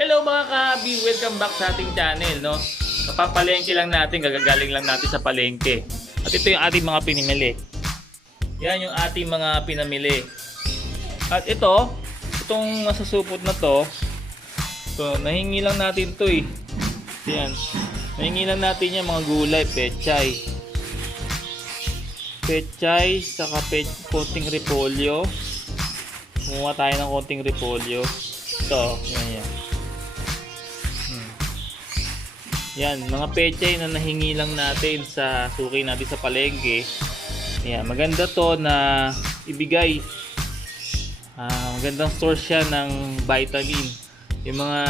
Hello mga ka-abi, welcome back sa ating channel, no? Kapapalengke lang natin, gagagaling lang natin sa palengke. At ito yung ating mga pinamili. Yan yung ating mga pinamili. At itong masusupot na to, nahingi lang natin to eh. Yan. Nahingi lang natin yung mga gulay, pechay. Pechay, saka konting repolyo. Kumuha tayo ng konting repolyo. Ito, yan. Yan, mga pechay na nahingi lang natin sa suki natin sa palengke. Yan, maganda to na ibigay. Magandang source siya ng vitamin. Yung mga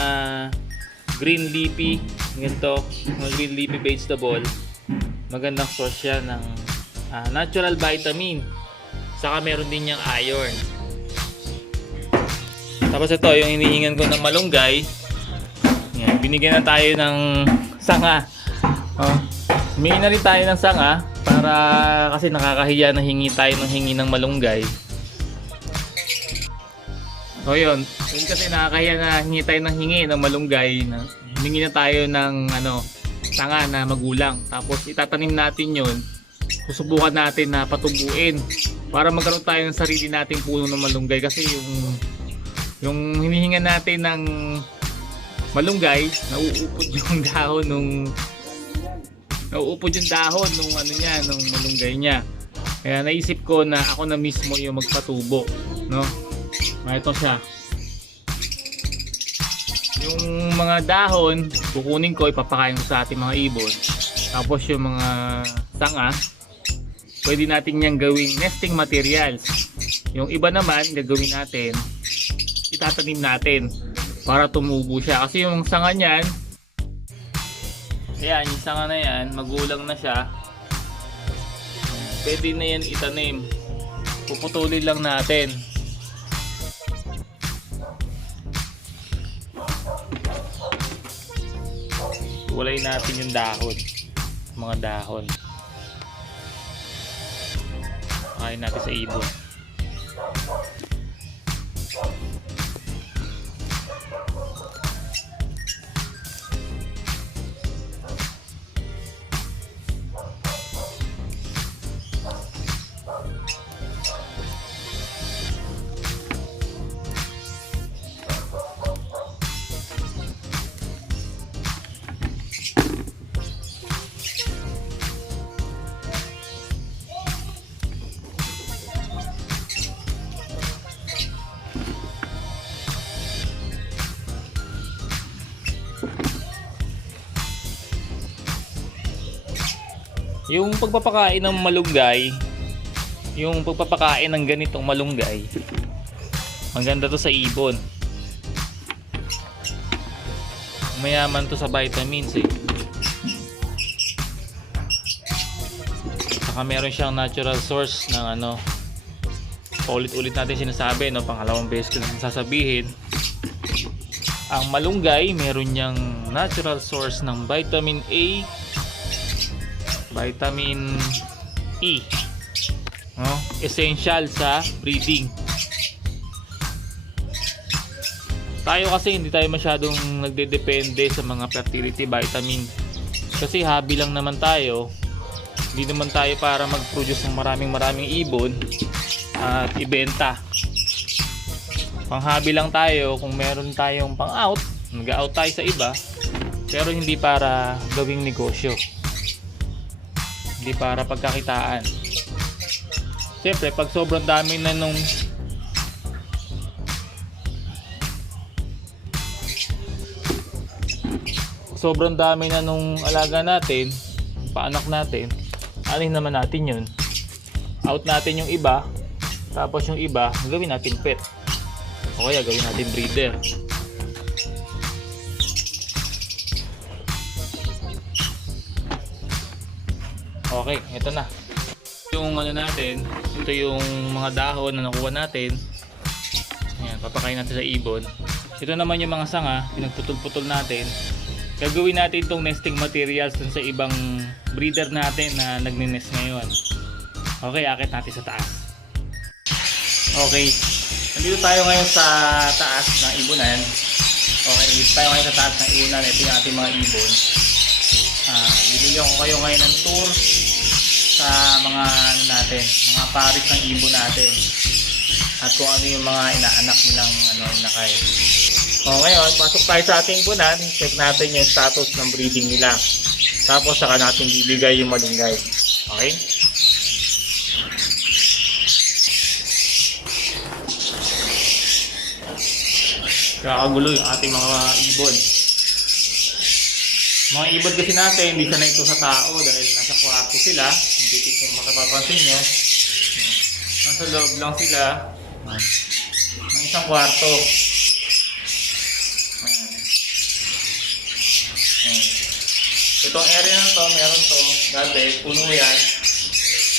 green leafy, ganito, mga green leafy vegetable, magandang source siya ng natural vitamin. Saka meron din niyang iron. Tapos ito, yung hinihingan ko ng malunggay. Yan, binigyan na tayo ng sanga. Humingi na rin tayo ng sanga para kasi nakakahiya na hingi tayo ng malunggay. So yun kasi nakakahiya na hingi tayo ng malunggay. Humingi na tayo ng sanga na magulang. Tapos itatanim natin yun. Susubukan natin na patubuin para magkaroon tayo ng sarili nating puno ng malunggay. Kasi yung hinihingan natin ng malunggay, nauupod yung dahon nung malunggay niya. Kaya naisip ko na ako na mismo yung magpatubo, no? Ito siya. Yung mga dahon, kukunin ko, ipapakain ko sa ating mga ibon. Tapos yung mga sanga, pwede natin yang gawing nesting materials. Yung iba naman, gagawin natin, itatanim natin para tumubo siya. Kasi yung sanga niyan, ayan, yung sanga na yan, magulang na siya. Pwede na yan itanim. Puputulin lang natin. Walay natin yung dahon. Mga dahon. Kain natin sa ibon. Yung pagpapakain ng malunggay, yung pagpapakain ng ganitong malunggay, maganda to sa ibon. Mayaman to sa vitamins eh. Saka meron siyang natural source ng paulit-ulit natin sinasabi, no? Pangalawang beses ko na sasabihin. Ang malunggay, meron niyang natural source ng vitamin A, vitamin E, no? Essential sa breeding. Tayo kasi hindi tayo masyadong nagdedepende sa mga fertility vitamin kasi hobby lang naman tayo. Hindi naman tayo para mag-produce ng maraming ibon at ibenta. Pang hobby lang tayo. Kung meron tayong pang out, nag-out tayo sa iba, pero hindi para gawing negosyo, hindi para pagkakitaan. Siyempre, pag sobrang dami na nung alaga natin, paanak natin, alin naman natin yun. Out natin yung iba, tapos yung iba, gawin natin pet. O kaya gawin natin breeder. Okay, ito na. Yung natin, ito yung mga dahon na nakuha natin. Ayan, papakain natin sa ibon. Ito naman yung mga sanga, pinagputol-putol natin. Gagawin natin itong nesting materials dun sa ibang breeder natin na nagninest ngayon. Okay, akit natin sa taas. Okay, nandito tayo ngayon sa taas ng ibunan. Okay, dito tayo ngayon sa taas ng iunan. Ito yung ating mga ibon. Bibigyan ko kayo ngayon ng tour sa mga ano natin, mga pares ng ibon natin. At kung ano yung mga inaanak nilang inakay. So ngayon, pasok tayo sa ating ibunan. Check natin yung status ng breeding nila. Tapos saka natin bibigay yung malunggay. Okay? Kakagulo yung ating mga ibon. Mga ibon kasi natin, hindi sanay ito sa tao dahil nasa kwarto sila. Hindi kung makapapansin nyo. Nasa loob lang sila ng isang kwarto. Itong area na to, meron to. Dati, puno yan.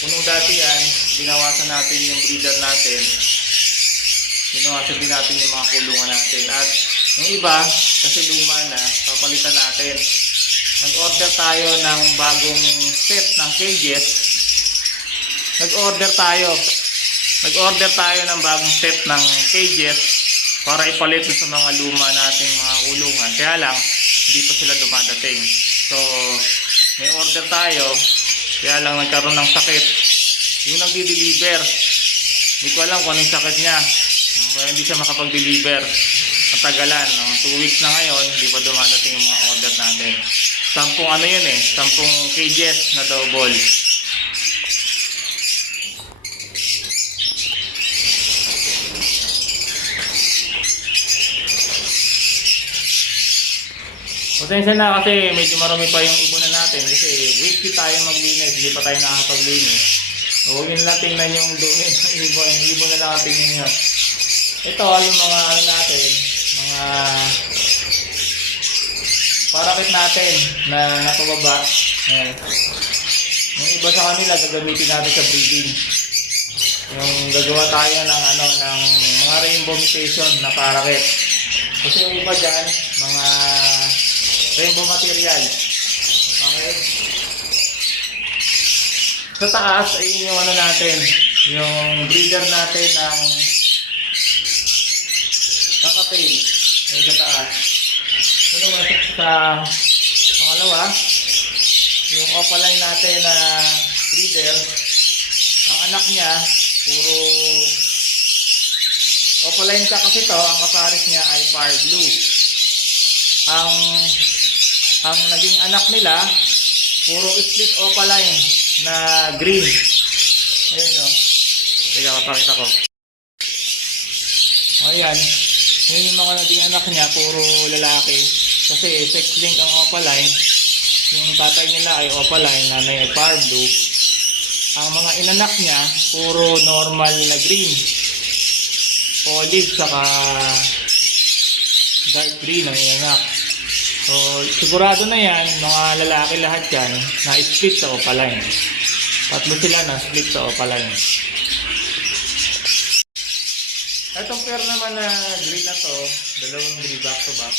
Puno dati yan. Binawasan natin yung breeder natin. Binawasan din natin yung mga kulungan natin. At yung iba, kasi luma na, papalitan natin. Nag-order tayo ng bagong set ng cages. Nag-order tayo ng bagong set ng cages para ipalit sa mga luma nating mga kulungan. Kaya lang, hindi pa sila dumadating. So, may order tayo. Kaya lang nagkaroon ng sakit. Yung nagdi-deliver, hindi ko alam kung ano yung sakit niya. Kaya hindi siya makapag-deliver. Matagalan. 2 weeks na ngayon, hindi pa dumadating yung mga order natin. 10 ano yun 10 cages na double. Pasensya na kasi medyo marami pa yung ibunan natin kasi weekly tayo maglinis, hindi pa tayo nakakapaglinis. So yun lang tingnan yung dumi ng ibon. Yung ibon na lang tingnan nyo. Ito yung mga natin, mga parakit natin na napababa. Ayan. Yung iba sa kanila gagamitin natin sa breeding. Yung gagawa tayo ng ng mga rainbow mutation na parakit. Kasi yung iba dyan, mga rainbow material. Okay? Sa taas ay yung natin, yung breeder natin ng kakatail. Ay sa taas. Ito naman sa pangalawa, yung opaline natin na breeder, ang anak niya, puro opaline ka kasi to, ang kapares niya ay fire blue. Ang naging anak nila, puro split opaline na green. Ayun o. Teka, papakita ko. Ayan. Yun yung mga naging anak niya, puro lalaki. Kasi sex link ang opaline. Yung tatay nila ay opaline, nanay ay fire blue. Ang mga inanak niya, puro normal na green. Olive, saka dark green ang inanak. So, sigurado na yan, mga lalaki lahat yan, na split sa opaline. Tatlo sila na split sa opaline. Itong pair naman na green na to, dalawang green back to back.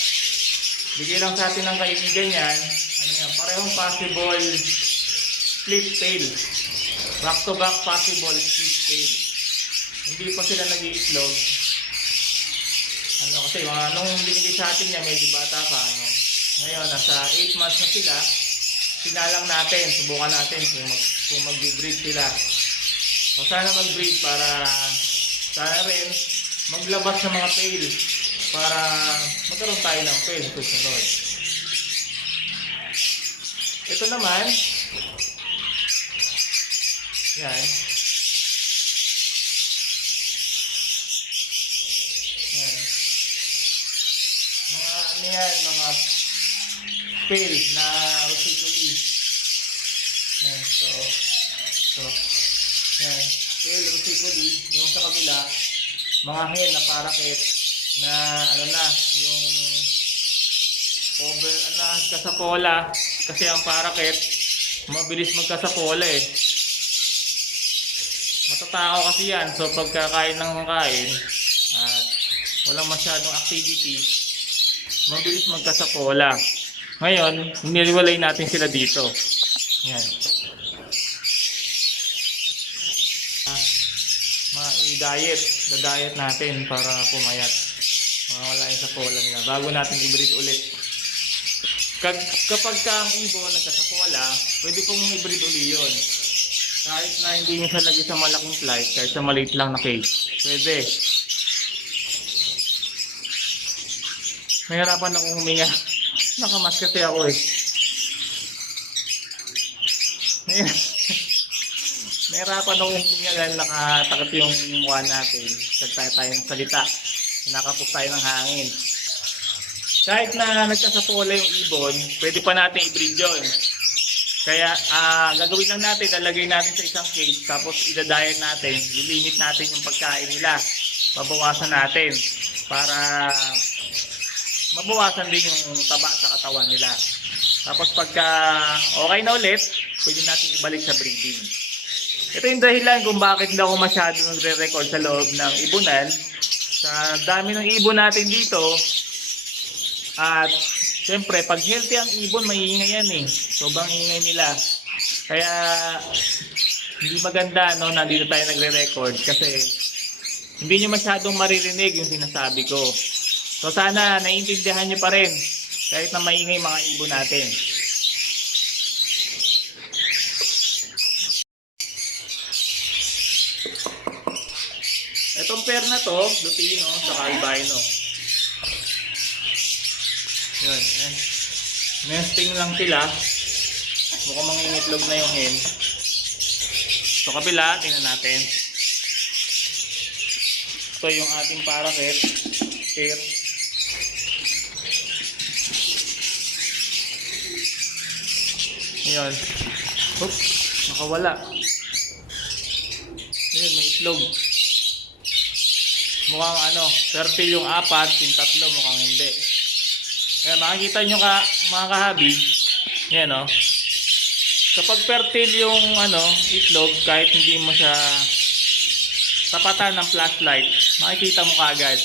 Bigay lang sa atin ng kaibigan yan, parehong possible split tail. Back to back possible split tail. Hindi pa sila nag-i-itlog. Kasi nung binigay sa atin niya, medyo bata pa. Ngayon, nasa 8 months na sila. Sinalang natin, subukan natin kung mag-breed sila. So, sana mag-breed para sana rin maglabas ng mga tail para magkaroon tayo ng tail susunod. Ito naman, yan. Yan. Mga tail na rusiculi. Yan, so, yan, tail rusiculi, yung sa kabila, mga hen na parakit na yung over kasapola kasi ang parakit mabilis magkasapola matatakaw kasi yan, so pagkakain ng kain at walang masyadong activity mabilis magkasapola. Ngayon niliwalay natin sila dito, yan, i-diet natin para pumayat. Mawawala yung sapola nila bago natin i-breed ulit. Kapag ka ang ibon nagkasapola, pwede pong i-breed ulit yun. Kahit na hindi nyo siya lagi sa malaking flight, kahit sa maliit lang na cage. Pwede. Mahirapan akong huminga. Nakamas kasi ako eh. Nahirapan akong huminga dahil nakatakot yung mukha natin. Sagtay tayo ng salita. Nakapos tayo ng hangin. Kahit na nagkasapola yung ibon, pwede pa natin i-breed yun. Kaya gagawin lang natin, lalagay natin sa isang cage, tapos idadayan natin, lilimit natin yung pagkain nila. Babawasan natin para mabawasan din yung taba sa katawan nila. Tapos pagka okay na ulit, pwede natin ibalik sa breeding. Ito yung dahilan kung bakit hindi ako masyado nagre-record sa loob ng ibunan. Sa dami ng ibon natin dito, at siyempre pag healthy ang ibon, maiingay yan eh. Sobrang ingay nila. Kaya hindi maganda no, nandito tayo nagre-record kasi hindi nyo masyadong maririnig yung sinasabi ko. So sana naiintindihan nyo pa rin kahit na maingay mga ibon natin. Itong pair na to, Lutino saka Albino. Yun, nesting lang sila. Mukhang mangingitlog na yung hen. So kabila, tingnan natin. Ito yung ating parakeet pair. Ayan. Oops, nakawala. Ayan, may itlog. Mukhang fertile yung apat, yung tatlo mukhang hindi. Kaya makikita nyo mga kahabi, yan o. Kapag fertile yung itlog, kahit hindi mo siya tapatan ng flashlight, makikita mo kaagad.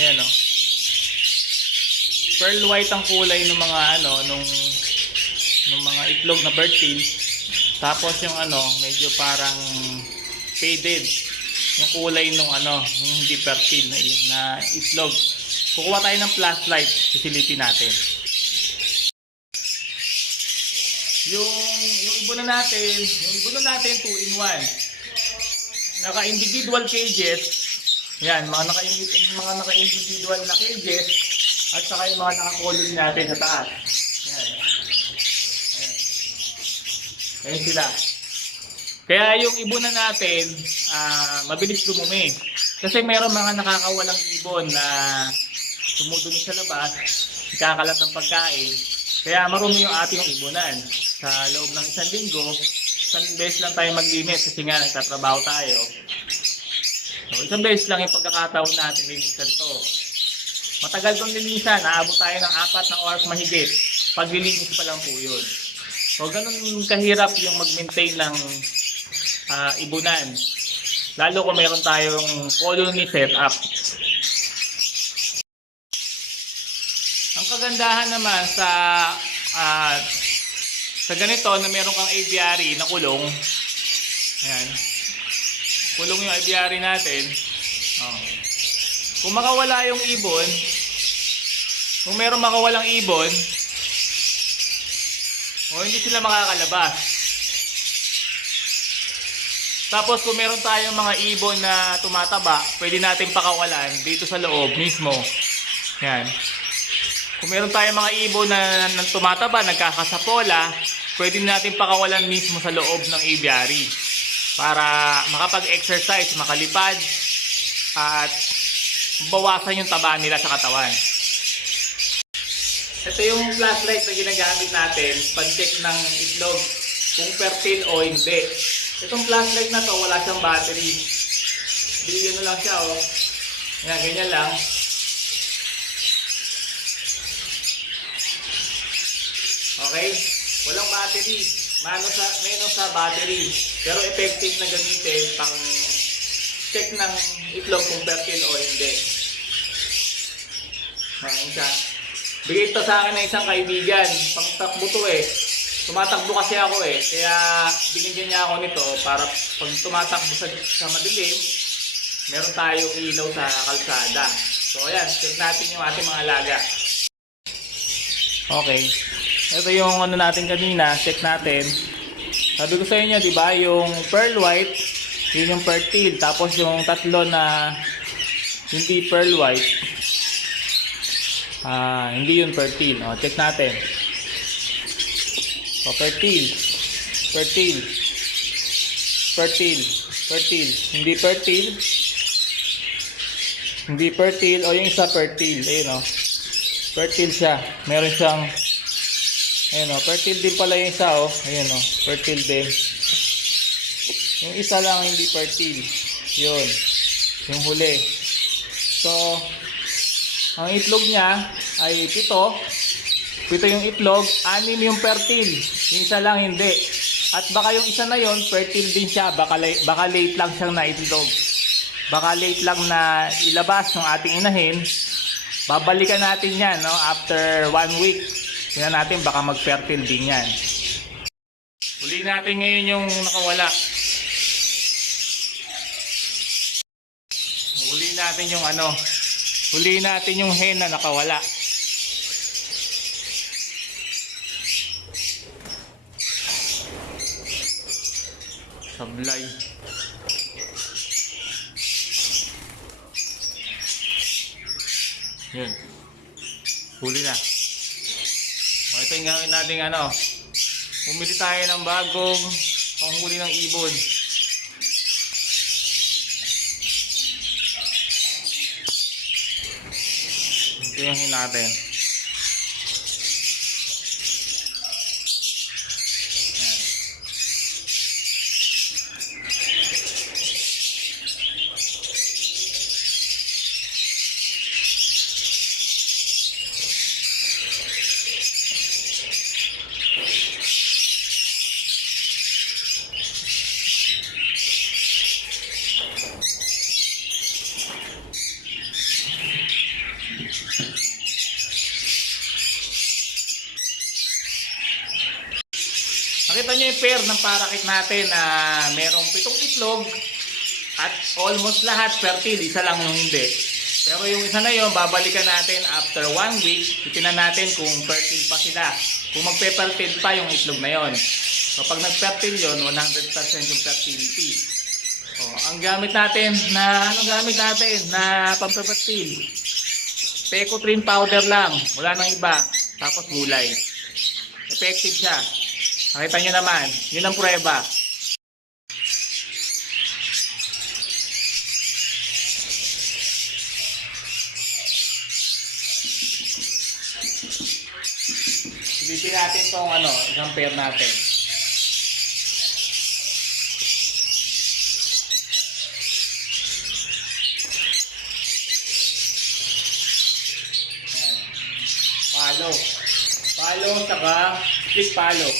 Ayan o. Pearl white ang kulay ng mga nung mga itlog na fertile. Tapos yung medyo parang faded yung kulay nung hindi fertile na itlog. Kukuha tayo ng flashlight, sisilipin natin. Yung ibon natin 2-in-1. Naka-individual cages. Yan, mga naka-individual na cages at saka yung mga naka-colony natin sa taas. Yan. Ayan sila. Kaya yung ibon natin, mabilis dumumi. Kasi mayroong mga nakakawalang ibon na dumudumi sa labas, ikakalat ng pagkain. Kaya marumi yung ating ibunan. Sa loob ng isang linggo, isang beses lang tayo mag-limit kasi nga nagtatrabaho tayo. So, isang beses lang yung pagkakataon natin linisan to. Matagal tong linisan, naabot tayo ng 4 na oras mahigit. Paglilinis pa lang po yun. So, ganun kahirap yung mag-maintain ng ibunan. Lalo kung mayroon tayong colony setup. Ang kagandahan naman sa ganito na meron kang aviary na kulong. Ayan. Kulong yung aviary natin. Oh. Kung makawala yung ibon, kung meron makawalang ibon, hindi sila makakalabas. Tapos kung meron tayong mga ibon na tumataba, pwede natin pakawalan dito sa loob mismo. Yan. Kung meron tayong mga ibon na tumataba, nagkakasapola, pwede natin pakawalan mismo sa loob ng aviary. Para makapag-exercise, makalipad, at bawasan yung taba nila sa katawan. Ito yung flashlight na ginagamit natin pag-check ng itlog kung fertile o hindi. Itong flashlight na to, wala siyang battery. Bigyan mo lang siya, oh. Yan, ganyan lang. Okay? Walang battery. Menos sa battery. Pero effective na gamitin pang check ng itlog kung fertile o hindi. Ayan siya. Bigay ito sa akin ng isang kaibigan. Pang takbo to eh. Tumatakbo kasi ako eh, kaya binigyan niya ako nito para pag tumatakbo sa madilim, meron tayong ilaw sa kalsada. So ayan, check natin yung ating mga alaga. Okay. Ito yung ano natin kanina, check natin. Sabi ko sa inyo, di ba, yung pearl white, yun yung fertile. Tapos yung tatlo na hindi pearl white, hindi yun fertile. O, check natin. O, fertile. Fertile. Fertile. Fertile. Hindi fertile. Hindi fertile. O, yung isa fertile. Ayun o. Fertile siya. Meron siyang, ayun o. Fertile din pala yung isa o. Ayun o. Fertile din. Yung isa lang hindi fertile. Yun. Yung huli. So, ang itlog niya ay 7. 7 yung itlog, 6 yung fertile. Yung isa lang hindi. At baka yung isa na yon fertile din siya. Baka late lang siyang naitlog. Baka late lang na ilabas ng ating inahin. Babalikan natin yan, no? After 1 week. Tingnan natin, baka mag-fertile din yan. Uli natin ngayon yung nakawala. Uli natin yung ano. Uli natin yung hen na nakawala. Sablay. Yun. Huli na. O, ito yung gawin natin ano. Bumili tayo ng bagong panghuli ng ibon. Ito yung hin natin. Nakita nyo yung pair ng parakit natin na merong 7 itlog at almost lahat fertile, isa lang yung hindi. Pero yung isa na yun, babalikan natin after 1 week, titingnan natin kung fertile pa sila. Kung magpe-fertile pa yung itlog na yon. So pag nag-fertile yun, 100% yung fertility. So, ang gamit natin na, pampe-fertile? Pecotrin powder lang, wala nang iba. Tapos gulay. Effective siya. Nakita nyo naman, yun ang prueba. Silipin natin itong isang pair natin. Ayan. Palo. Palo saka split palo.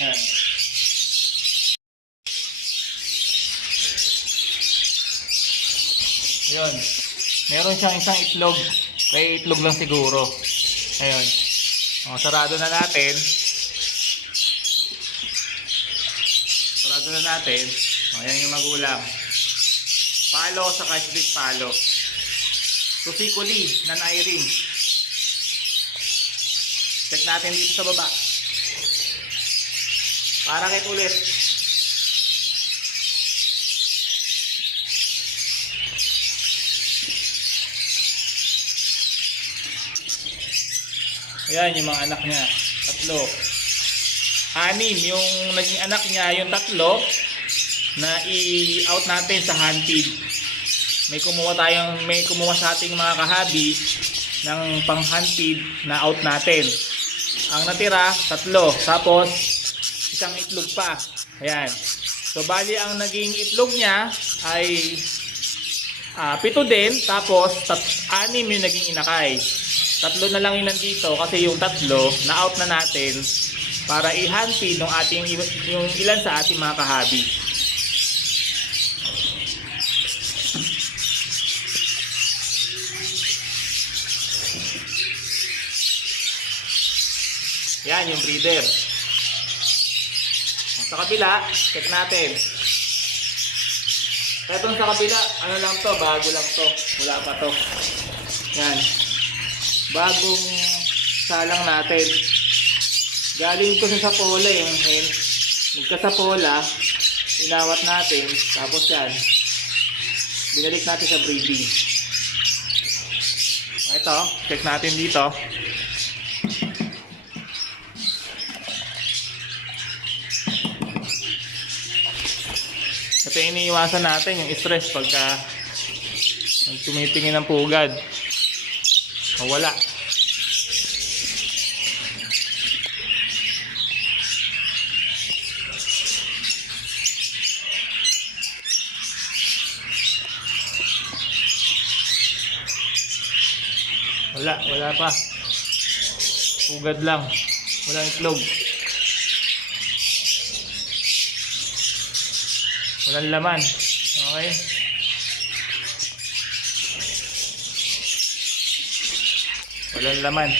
Ayan. Yun. Meron siyang isang itlog. May itlog lang siguro. Ayun. O, sarado na natin. Sarado na natin. O, ayan yung magulang. Palo saka split palo. Susikuli, non-airing. Check natin dito sa baba. Parakit ulit. Ayan yung mga anak niya. 3. 6 yung naging anak niya. Yung 3 na i-out natin sa hunted. May kumuha sa ating mga kahabi ng pang-hunted na out natin. Ang natira, 3. Tapos, isang itlog pa. Ayan. So, bali ang naging itlog niya ay 7 din. Tapos, 6 yung naging inakay. 3 na lang yung nandito kasi yung 3 na-out na natin para i-hunted yung ilan sa ating mga kahabi. Yan yung breeder. Sa kabila, check natin. Etong sa kabila, ano lang to, bago lang to. Wala pa to. Yan. Bagong salang natin. Galing ko sa sapola yung hen. Nagkasapola, inawat natin, tapos yan. Binalik natin sa breeding. Ito, check natin dito. Ito yung iniiwasan natin, yung stress pagka tumitingin ng pugad. Wala. Wala pa. Pugad lang. Walang itlog. Walang laman. Okay? Walang laman.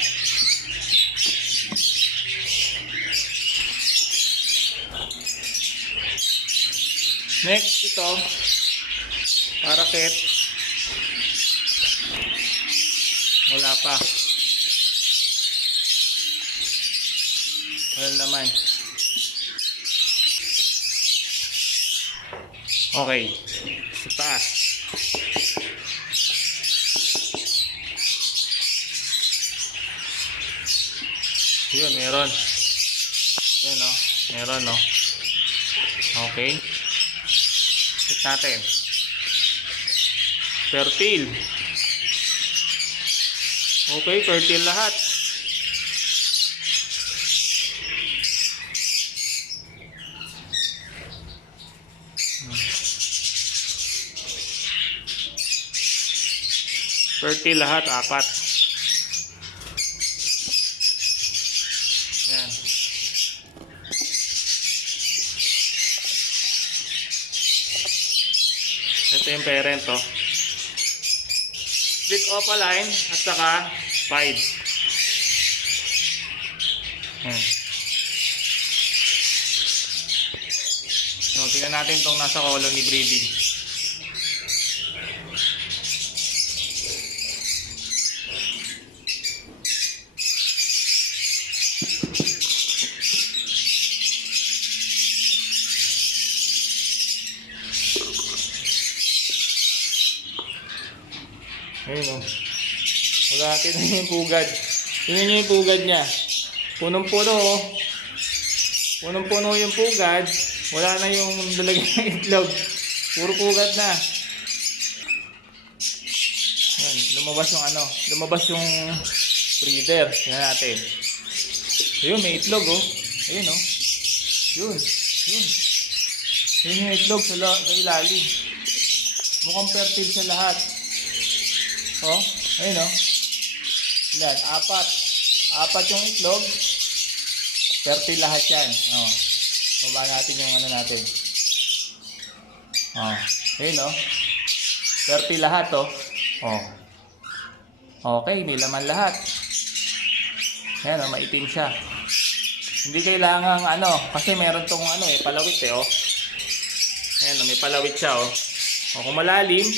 Next, ito. Paraket. Wala pa. Walang laman. Okay. Sa taas. Yun, meron. Yun, no? Meron, no? Okay. Check natin. Fertile. Okay, fertile lahat. Fertile lahat, 4. Yan. Ito yung parent, oh. Split opaline at saka 5. Yan. So, tingnan natin itong nasa colony breeding. Ayun, oh. Wala, tignan nyo yung pugad. Tignan nyo yung pugad niya. Punong-puno, oh. Punong-puno yung pugad. Wala na yung lalagyan ng itlog. Puro pugad na. Yan, lumabas yung breeder. Tignan natin. Ayun, may itlog, oh. Ayun, oh. Yun. Yun yung itlog sa ilalim. Mukhang fertile sa lahat. Oh, ayun, oh. Ilan? 4 yung itlog. Fertile lahat yan. Oh. Baba natin yung ano natin. Oh. Ayun, oh. Fertile lahat, oh. Oh. Okay, nilaman lahat. Ayan, oh, maitim siya. Hindi kailangang kasi meron tong palawit, oh. Ayan, oh, may palawit siya, oh. O kung malalim,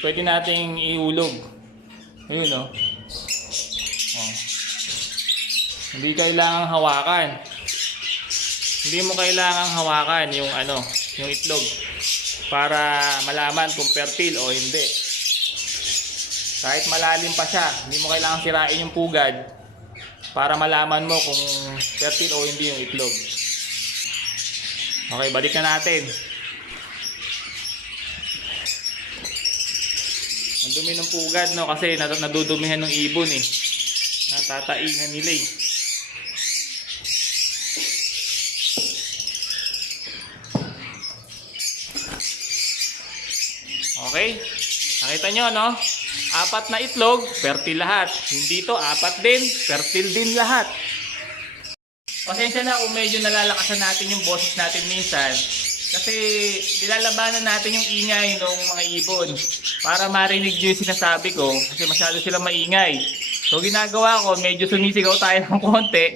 pwede nating ihulog. Ayun, oh. Oh. Hindi kailangang hawakan. Hindi mo kailangang hawakan yung itlog para malaman kung fertile o hindi. Kahit malalim pa siya, hindi mo kailangang sirain yung pugad para malaman mo kung fertile o hindi yung itlog. Okay, balik na natin. Ang dumi ng pugad, no? Kasi nadudumihan ng ibon, eh. Natataingan nila, eh. Okay? Nakita nyo, no? 4 na itlog, fertile lahat. Hindi to, 4 din, fertile din lahat. Pasensya na kung medyo nalalakasan natin yung boses natin minsan. Kasi nilalabanan natin yung ingay ng mga ibon para marinig nyo yung sinasabi ko kasi masyado silang maingay. So ginagawa ko, medyo sumisigaw tayo ng konti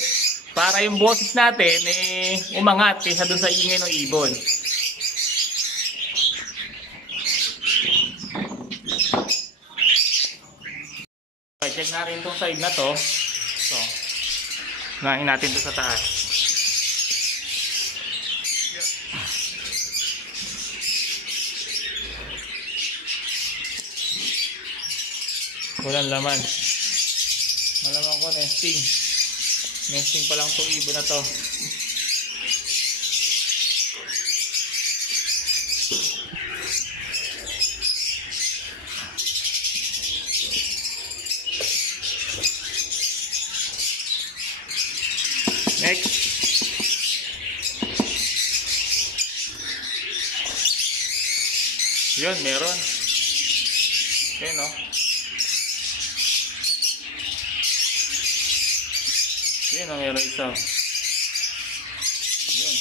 para yung boses natin umangat kaysa dun sa ingay ng ibon. check natin itong side na to. So, unahin natin ito sa taas. Walang laman. Malaman ko, nesting. Nesting pa lang itong ibon na to. Next. Yun, meron. Yun, no? Yun, no, meron isa. Yun.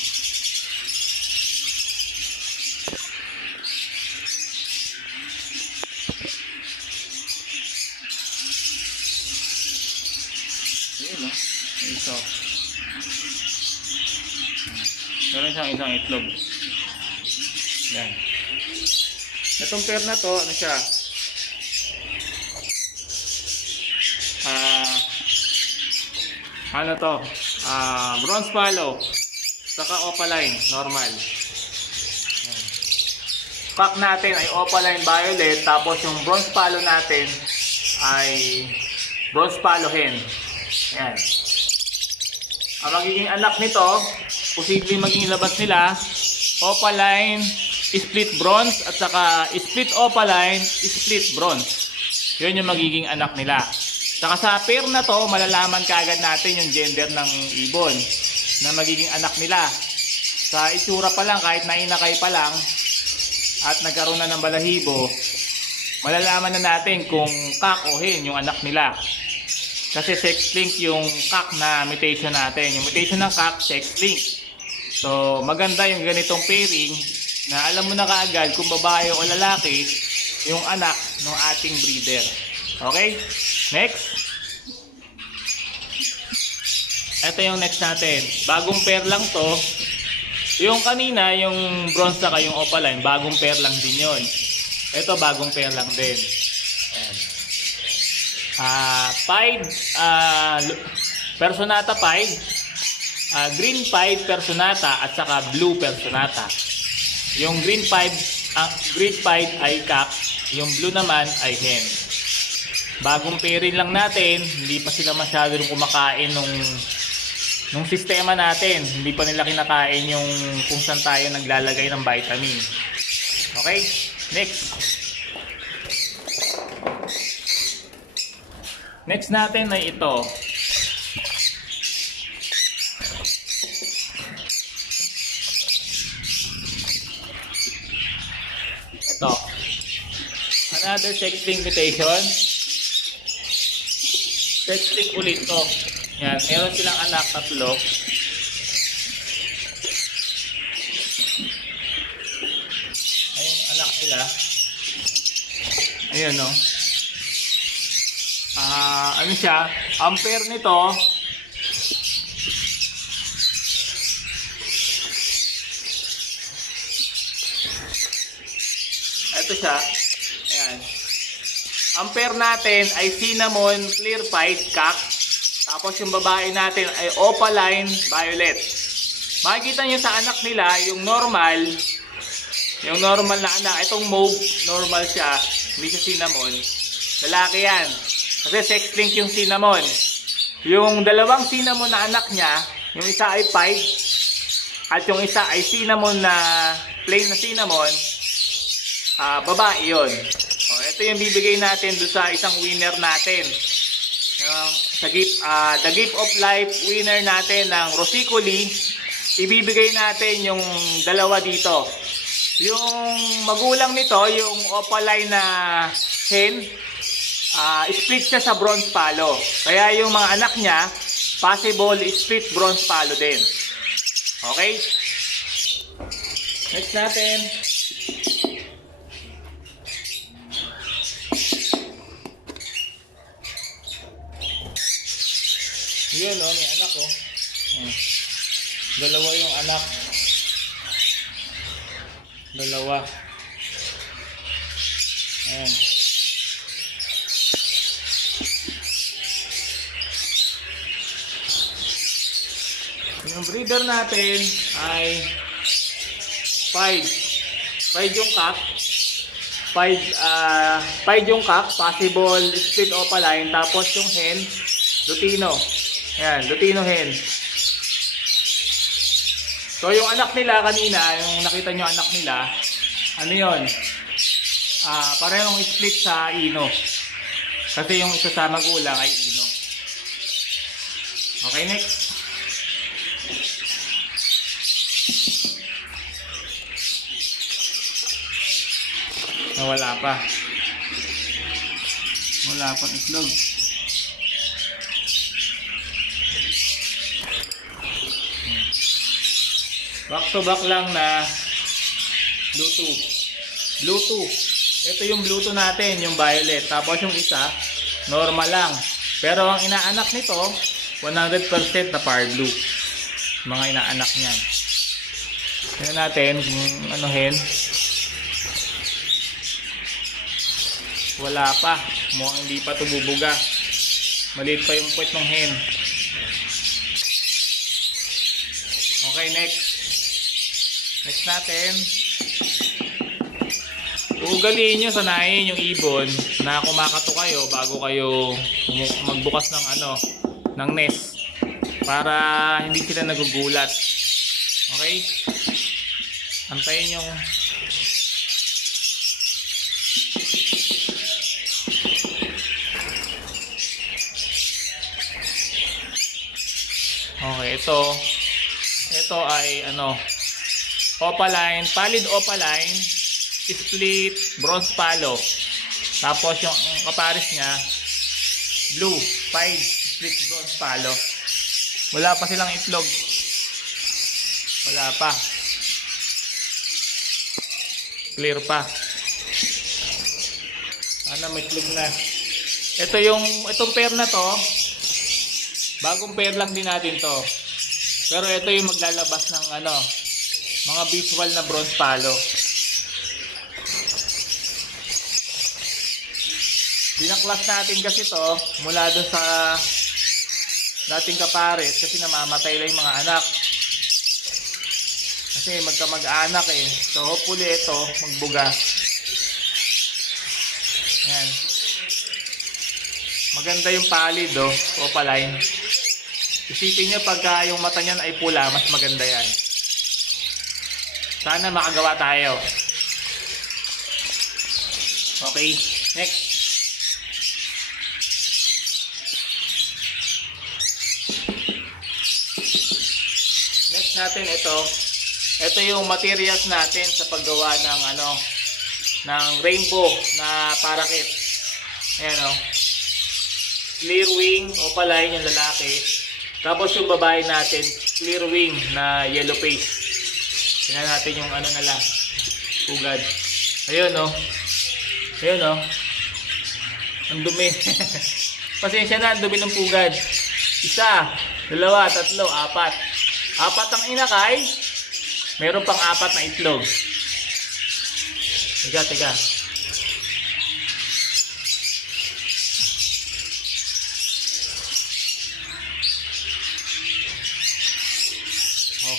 Yun, no? Isa. Meron siyang isang itlog. Yan. Itong pair na to, ano siya? Ano to? Bronze Palo. Saka Opaline, normal. Yan. Pack natin ay Opaline Violet. Tapos yung Bronze Palo natin ay Bronze Palo Hen. Yan. Ang magiging anak nito, posibleng magiging labas nila, Opaline, split bronze, at saka split Opaline, split bronze. Yun yung magiging anak nila. Saka sa pair na to, malalaman kaagad natin yung gender ng ibon na magiging anak nila. Sa itsura pa lang, kahit nainakay pa lang, at nagkaroon na ng balahibo, malalaman na natin kung cock o hen yung anak nila. Kasi sex link yung cock na mutation natin. Yung mutation ng cock, sex link. So, maganda yung ganitong pairing na alam mo na kaagad kung babae o lalaki yung anak ng ating breeder. Okay? Next. Ito yung next natin. Bagong pair lang to. Yung kanina, yung bronze saka yung opaline, bagong pair lang din yun. Ito, bagong pair lang din. Ayan. Pied Personata Pied, green Pied Personata at saka blue Personata. Yung green Pied ay cock, yung blue naman ay hen. Bagong pairing lang natin, hindi pa sila masyadong kumakain nung sistema natin. Hindi pa nila kinakain yung kung saan tayo naglalagay ng vitamin. Okay? Next. Next natin ay ito. Ito. Another sex link mutation. Sex link ulit to. Yan, meron silang anak, tatlo. Ayun, anak nila. Ayun, no. Ano siya? Ang pair nito, ito siya. Ayan. Ang pair natin ay cinnamon clear pied cock. Tapos yung babae natin ay opaline violet. Makikita nyo sa anak nila yung normal na anak. Itong mauve, normal siya. Hindi siya cinnamon. Lalaki yan. Kasi sex link yung cinnamon. Yung dalawang cinnamon na anak niya, yung isa ay pied at yung isa ay cinnamon na plain na cinnamon, babae yun. O, ito yung bibigay natin doon sa isang winner natin. Sa gift, the gift of life winner natin ng Rosicoli, ibibigay natin yung dalawa dito. Yung magulang nito, yung opaline na hen, split siya sa bronze palo. Kaya yung mga anak niya, possible split bronze palo din. Okay? Next natin. Yun, oh, may anak, oh. Dalawa yung anak. Dalawa. Ayan. breeder natin ay 5. 5 yung cock. 5 yung cock, possible split opaline. Tapos yung hen, Lutino. Ayan, Lutino hen. So yung anak nila kanina, yung nakita nyo anak nila, ano yun? Parehong split sa Ino. Kasi yung isa sa magulang ay Ino. Okay, next. Wala pa. Wala pa itlog. Back to back lang na Bluetooth. Bluetooth. Ito yung Bluetooth natin, yung violet. Tapos yung isa, normal lang. Pero ang inaanak nito, 100% na power blue. Mga inaanak niyan. Tingnan natin kung ano hen. Wala pa. Mukhang hindi pa tumubuga. Maliit pa yung puwet ng hen. Okay, next. Next natin. Ugaliin nyo, sanayin yung ibon na kumakato kayo bago kayo magbukas ng ng nest. Para hindi sila nagugulat. Okay? Antayin yung okay, ito ay opaline, pallid opaline, split bronze palo. Tapos yung kapares niya blue, pied split bronze palo. Wala pa silang itlog. Wala pa. Clear pa. Sana may itlog na. Itong pair na to, bagong pair lang din natin to. Pero ito yung maglalabas ng mga visual na bronze palo. Binaklas natin kasi to mula doon sa dating kapares kasi namamatay lang yung mga anak. Kasi magkamag-anak eh. So hopefully ito magbuga. Yan. Maganda yung pallid opaline. Isipin nyo pagka yung mata niyan ay pula, mas maganda yan. Sana makagawa tayo. Okay, next. Next natin ito. Ito yung materials natin sa paggawa ng ng rainbow na parakeet. Ayan clear wing opaline yung lalaki. Tapos yung babae natin, clear wing na yellow face. Tingnan natin yung nila. Pugad. Ayun Ayun Ang dumi. Pasensya na, ang dumi ng pugad. 1, 2, 3, 4. 4 ang inakay. Meron pang 4 na itlog. Teka.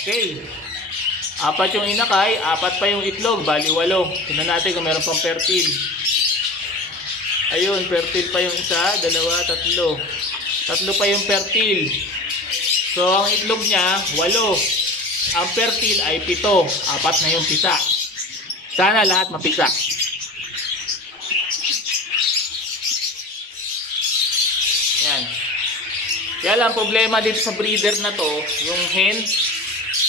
Okay. 4 yung inakay, 4 pa yung itlog, bali 8. Tingnan natin kung meron pang fertile. Ayun, fertile pa yung isa, 2, 3. 3 pa yung fertile. So, ang itlog niya, 8. Ang fertile ay 7. 4 na yung pisa. Sana lahat mapisa. Yan. Kaya lang, problema dito sa breeder na to, yung hen,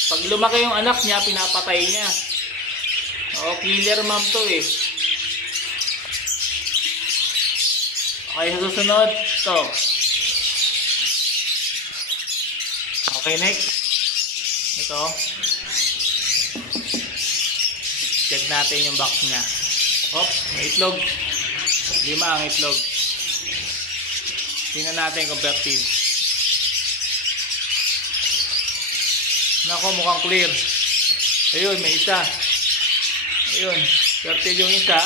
pag lumaki yung anak niya, pinapatay niya. Killer mom to eh. Okay, sa susunod, to. Okay, next. Ito. Check natin yung box niya. May itlog. 5 ang itlog. Tingnan natin kung fertile. Nako, mukhang clear. Ayun, may isa. Ayun, fertile yung isa.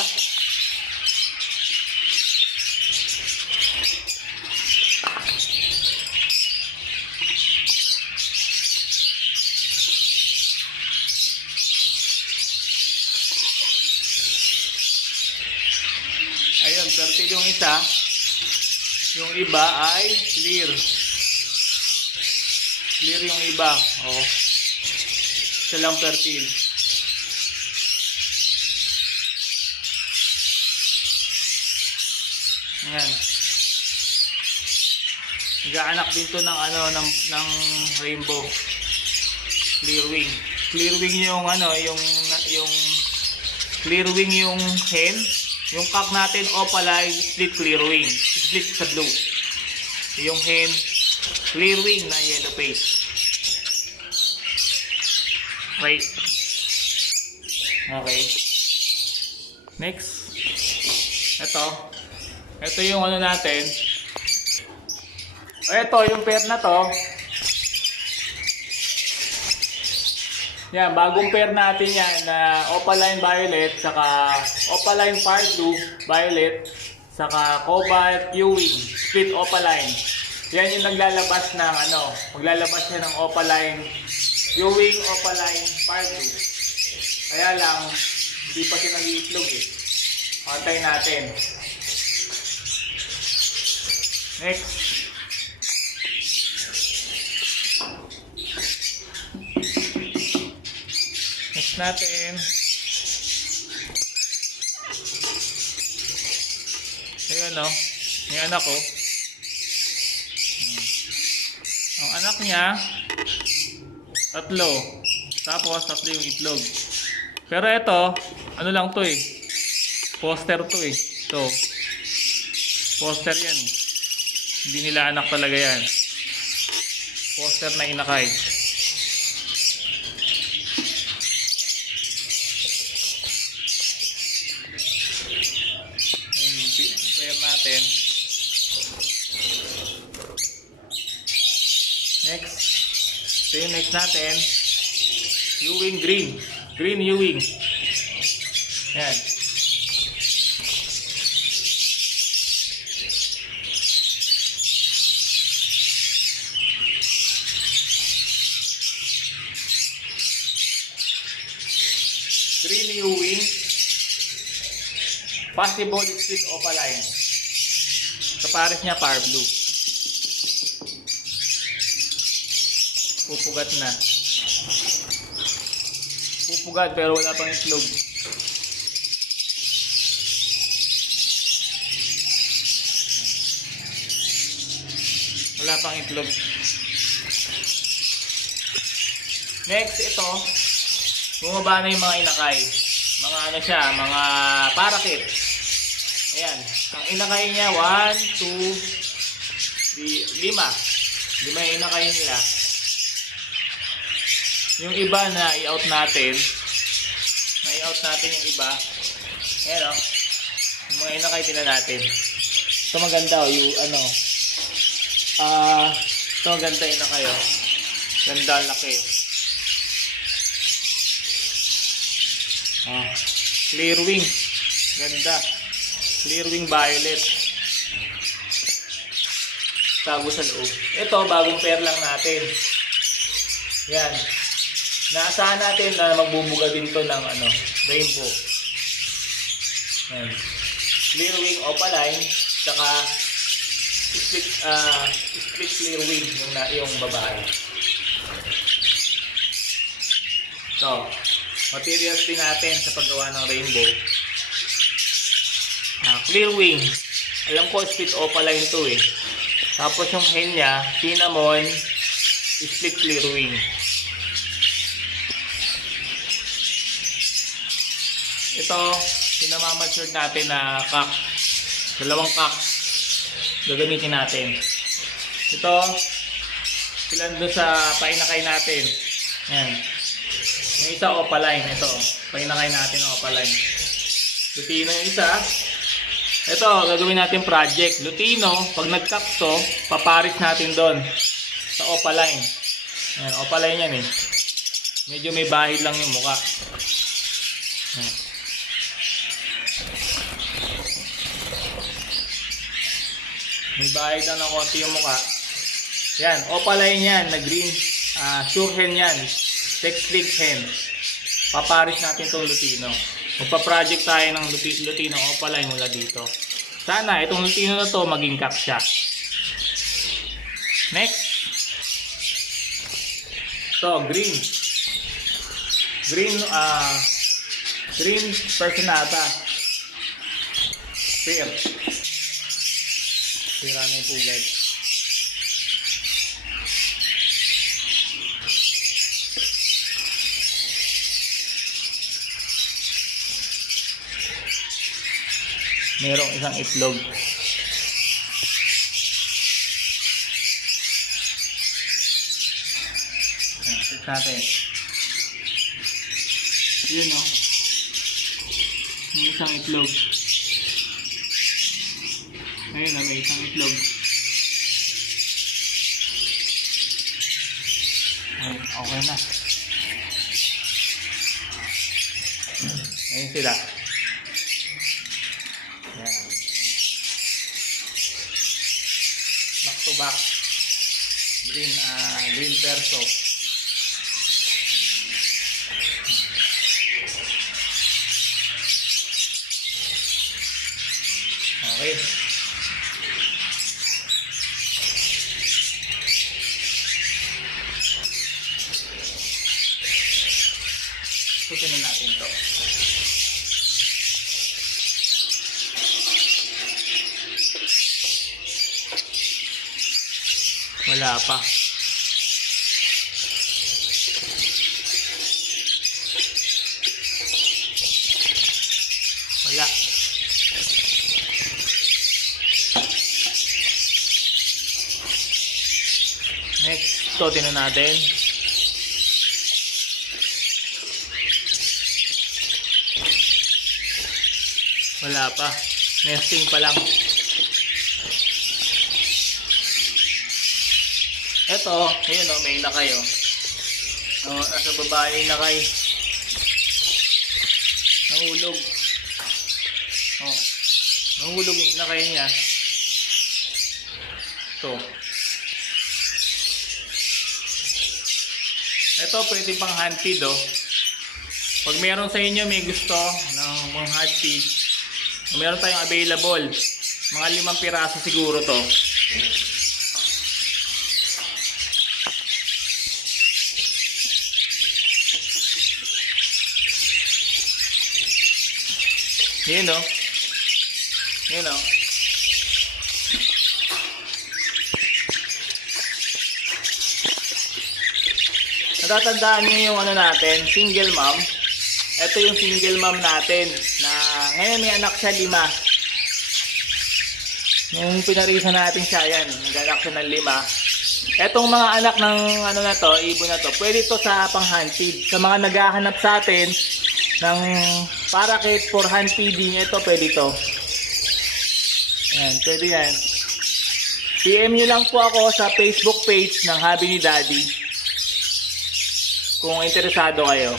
Ayun, fertile yung isa. Yung iba ay clear. Clear yung iba. Oh. Isa lang fertile. Ayan. Nag-aanak din to ng ano ng rainbow. Clear wing. Clear wing yung ano, yung clear wing yung hen. Yung cock natin opaline split clear wing. Split sa blue. Yung hen clear wing na yellow face. Right. Okay. Next. Ito yung ano natin. Ito yung pair na to. Yan, bagong pair natin yan na opaline violet saka opaline fire blue violet saka cobalt ewing split opaline. Yan yung naglalabas ng ano, maglalabas siya ng opaline ewing opaline fire blue. Kaya lang hindi pa siya nag-iitlog eh. Antayin natin. Next. Next natin. Ayan o. Yung anak ko. Ang anak niya, 3. Tapos 3 yung itlog. Pero ito, ano lang to eh. Poster to eh. Ito. Poster yan eh. Hindi nila anak talaga yan. Poster na inakay. Pair natin. Next. Ito yung next natin. Ewing green. Green ewing. Yan. Green ewing. Possible split opaline. Kapares niya fire blue. Pupugat na. Pupugat pero wala pang itlog. Wala pang itlog. Next, ito. Bumaba na yung mga inakay. Mga ano siya, mga parakit. Ayan. Ang inakay niya, 1, 2, 5. 5 yung inakay nila. Yung iba na i-out natin. Na-i-out natin yung iba. Ayan o. Yung mga inakay tina natin. Ito maganda o. Yung ano. Ito maganda yung inakay o. Ganda ang laki o. Clear wing. Ganda. Clear wing violet. Tago sa loob. Ito, bagong pair lang natin. Yan. Naasahan natin na magbubuga din to ng ano, rainbow. Yan. Clear wing opaline. Saka split clear wing yung babae. So, materials din natin sa paggawa ng rainbow. Clear wing. Alam ko split opaline to eh. Tapos yung hen niya, cinnamon, split clear wing. Ito, pinamamature natin na cock. 2 cock. Gagamitin natin. Ito, sila doon sa painakay natin. Yan. Yung isa opaline, ito. Painakay natin ang opaline. Lutino yung isa. Ito, gagawin natin project. Lutino, pag nag-cock to, paparis natin doon sa opaline. Ayan, opaline yan eh. Medyo may bahid lang yung muka. Ayan. May bahid lang ng konti yung muka. Yan, opaline yan, na green. Sure hen yan. Tex-lig hen. Paparis natin itong lutino. Magpa-project tayo ng lutino opaline mula dito. Sana itong Lutino na to maging cock siya. Next. To, green. Green Personata. Pair. Sira na yung pugad. Merong isang itlog. Check natin. Yun o. May isang itlog. Ayun o, may isang itlog. Ayun, okay na. Ayun sila. Yan. Back to back. Green perso. Okay. Tutin na natin to. Wala pa. Wala. Next, ito tinan natin. Wala pa. Nesting pa lang. Ito, ayun o, may inakay o. Nasa baba yung inakay. Nahulog. Nahulog yung inakay niya. Ito. Ito, pwede pang hand feed o. Pag meron sa inyo may gusto ng mga hand feed, meron tayong available. Mga 5 piraso siguro to. Yun o. Yun o. Natatandaan nyo yung ano natin, single mom. Ito yung single mom natin na ngayon may anak siya 5. Nung pinarisa natin siya, yan, nag-anak siya ng 5. Etong mga anak ng ano na to, ibon na to, pwede to sa pang hand feed. Sa mga naghahanap sa atin ng parakeet for hand feeding, ito pwede to. Yan, pwede yan. PM nyo lang po ako sa Facebook page ng Hobby ni Daddy kung interesado kayo.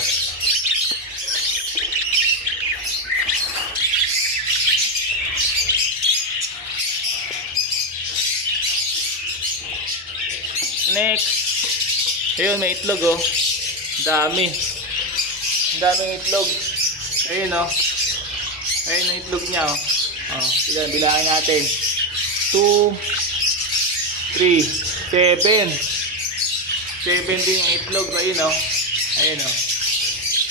Next. Ayun, may itlog oh. Dami. Daming itlog. Ayun oh. Ayun ang itlog niya oh. Bilangan natin. 2, 3, 7. 7 din yung itlog. Ayun oh. Ayun oh.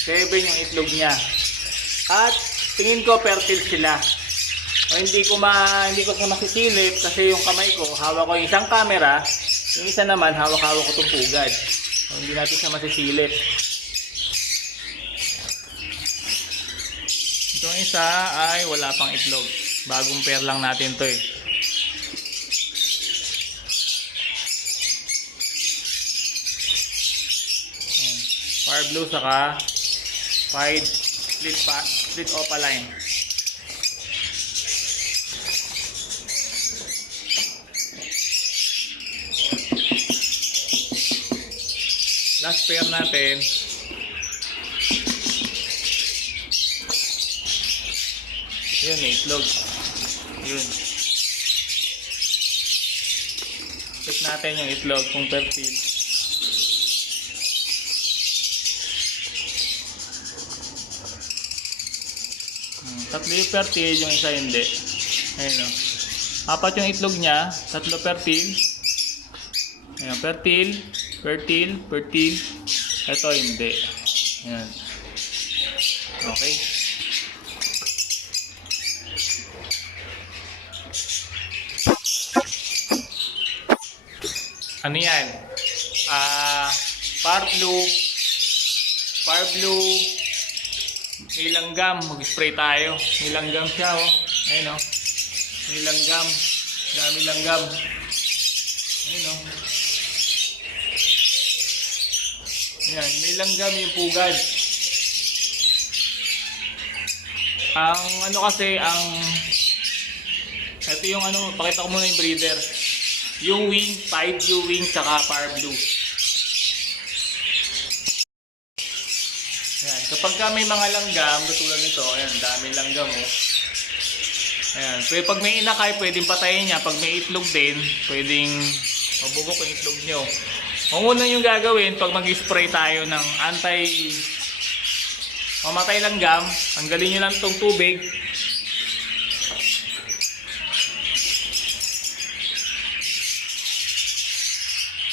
7 yung itlog niya. At tingin ko fertile sila. Hindi ko masisilip kasi yung kamay ko, hawak ko yung isang camera. Yung isa naman, hawak-hawak ko itong pugad. So, hindi natin siya masisilip. Itong isa ay wala pang itlog. Bagong pair lang natin to eh. Fire blue saka pied split opaline. Last pair natin. Yun, may itlog. Yun. Check natin yung itlog kung fertile. Tatlo yung fertile, yung isa hindi. Ayan o. 4 yung itlog niya, 3 fertile. Ayan, fertile, fertile, fertile. Ito hindi. Ayan. Okay. Ano yan? Par blue, nilanggam, mag-spray tayo. Nilanggam siya, oh. Ayun, oh. Nilanggam, dami langgam. Ayun, oh. Ayan, nilanggam yung pugad. Ang ano kasi, ito yung ano, pakita ko muna yung breeder. Yung wing, 5 blue wing, saka par blue. Ayan, kapag ka may mga langgam, katulad nito, ayan, dami langgam, oh. Ayan, so pag may inakay, pwedeng patayin niya. Pag may itlog din, pwedeng mabugok yung itlog nyo. Ang una yung gagawin, pag mag-spray tayo ng mamatay langgam, tanggalin nyo lang itong tubig.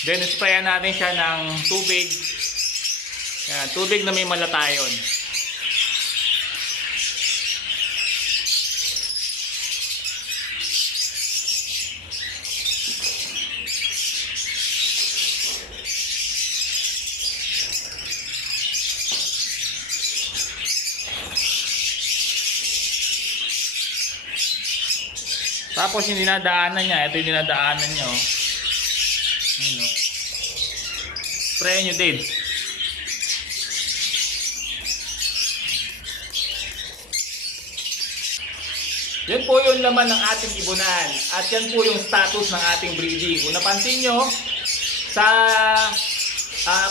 Then, sprayan natin siya ng tubig. Yan, tubig na may malatayon. Tapos yung dinadaanan niya, ito yung dinadaanan niya, oh. Ayun, oh. Spray nyo din. Yan po yung laman ng ating ibunan. At yan po yung status ng ating breeding. Kung napansin nyo, sa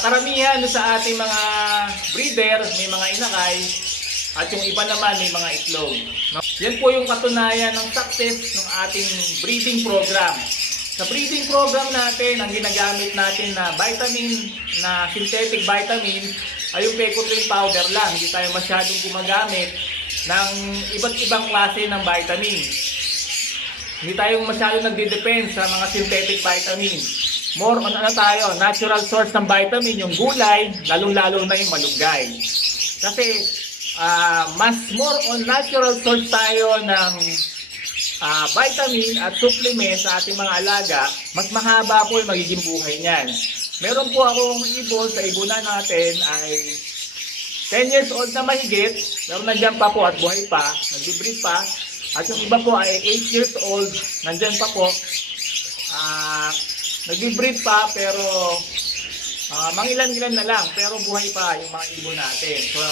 karamihan sa ating mga breeder, may mga inakay. At yung iba naman may mga itlog. Yan po yung katunayan ng success ng ating breeding program. Sa breeding program natin, ang ginagamit natin na vitamin, na synthetic vitamin, ay yung Pecotrin powder lang. Hindi tayo masyadong gumagamit ng iba't ibang klase ng vitamin. Hindi tayo masyadong nagde-depend sa mga synthetic vitamin. More on tayo, natural source ng vitamin, yung gulay, lalong-lalo na yung malunggay. Kasi mas more on natural source tayo ng vitamin at supplement sa ating mga alaga, mas mahaba po yung magiging buhay niyan. Meron po akong ibon sa ibunan natin ay 10 years old na mahigit, pero nandiyan pa po at buhay pa, nag-breed pa. At yung iba po ay 8 years old, nandiyan pa po, nag-breed pa, pero mangilan-ilan na lang, pero buhay pa yung mga ibon natin. So,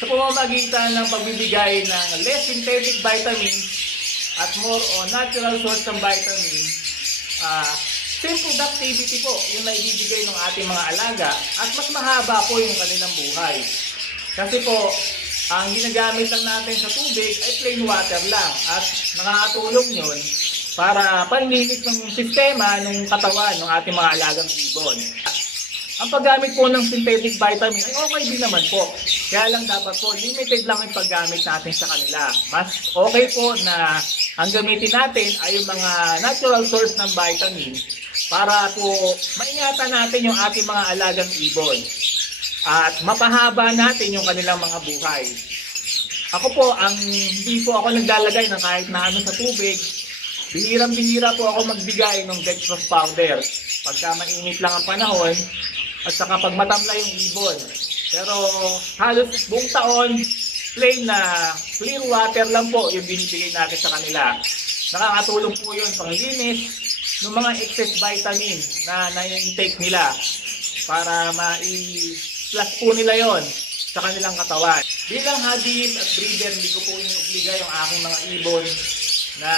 sa pamamagitan ng pagbibigay ng less synthetic vitamins at more on natural source ng vitamin, same productivity po yung naibibigay ng ating mga alaga at mas mahaba po yung kanilang buhay. Kasi po, ang ginagamit lang natin sa tubig ay plain water lang at nakakatulong yun para panlinis ng sistema ng katawan ng ating mga alagang ibon. Ang paggamit po ng synthetic vitamin ay okay din naman po. Kaya lang dapat po, limited lang yung paggamit natin sa kanila. Mas okay po na ang gamitin natin ay yung mga natural source ng vitamin para po maingatan natin yung ating mga alagang ibon at mapahaba natin yung kanilang mga buhay. Ako po, hindi po ako naglalagay ng kahit na ano sa tubig. Bihirang-bihira po ako magbigay ng dextrose powder. Pagka mainit lang ang panahon, at saka pag matamla yung ibon. Pero halos buong taon, plain na clear water lang po yung binibigay natin sa kanila. Nakakatulong po yun panglinis ng mga excess vitamin na na-intake nila para ma-plus po nila yon sa kanilang katawan. Bilang hobbyist at breeder, hindi ko po inobliga yung aking mga ibon na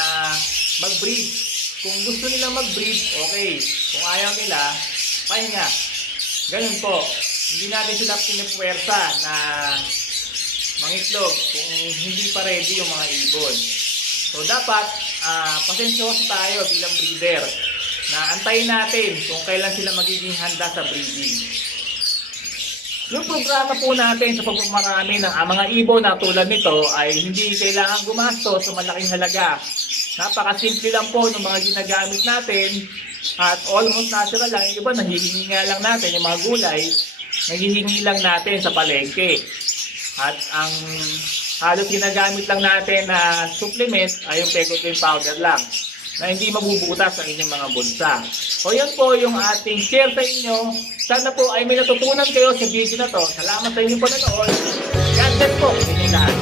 mag-breed. Kung gusto nila mag-breed, okay. Kung ayaw nila, pahinga. Ganun po. Hindi natin sila pinipuwersa na mangitlog kung hindi pa ready yung mga ibon. So dapat pasensyoso tayo bilang breeder na antayin natin kung kailan sila magiging handa sa breeding. Yung programa po natin sa pagpamarami ng mga ibon na tulad nito ay hindi kailangan gumastos sa malaking halaga. Napakasimple lang po ng mga ginagamit natin at almost natural lang. Yung iba, nahihingi nga lang natin yung mga gulay, nahihingi lang natin sa palengke. At ang halos ginagamit lang natin na supplement ay yung Pegotin powder lang na hindi mabubutas ang inyong mga bulsa. O yan po yung ating share sa inyo. Sana po ay may natutunan kayo sa video na to. Salamat sa inyo po na noon. God bless po sa inyong lahat.